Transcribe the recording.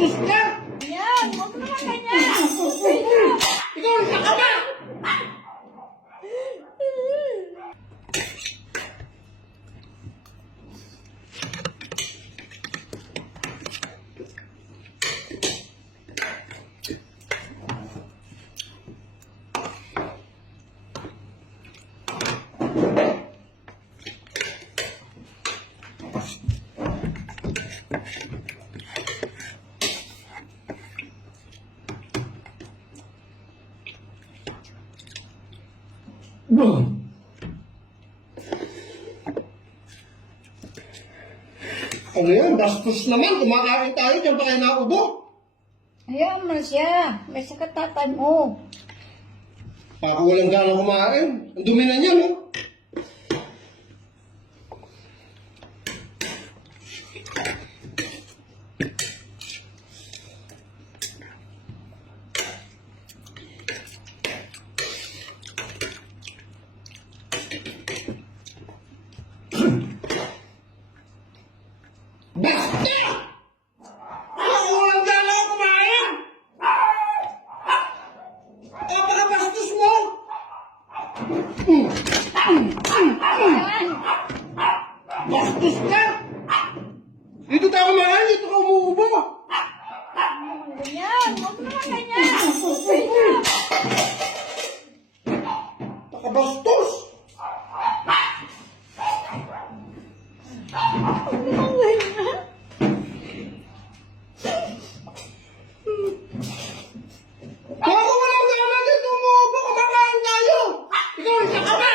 Bastos ka! Yan, huwag mo naman ganyan. Ikaw ang sakama! Ano yan? Bastos naman. Kumakain tayo. Diyan pa kayo naubo. Hayaan mo na siya. May sakit tatay mo. Parang walang gana kumain. Ang dumi na niya, no? Basta! Parang walang gana kumain! Napakabastos mo! Bastos ka! Dito tayo kumain, dito ka umuubo! Ganyan, huwag mo naman ganyan. Nakabastos! Parang walang gana dito umuubo! Kumakain tayo! Ikaw ang sakama!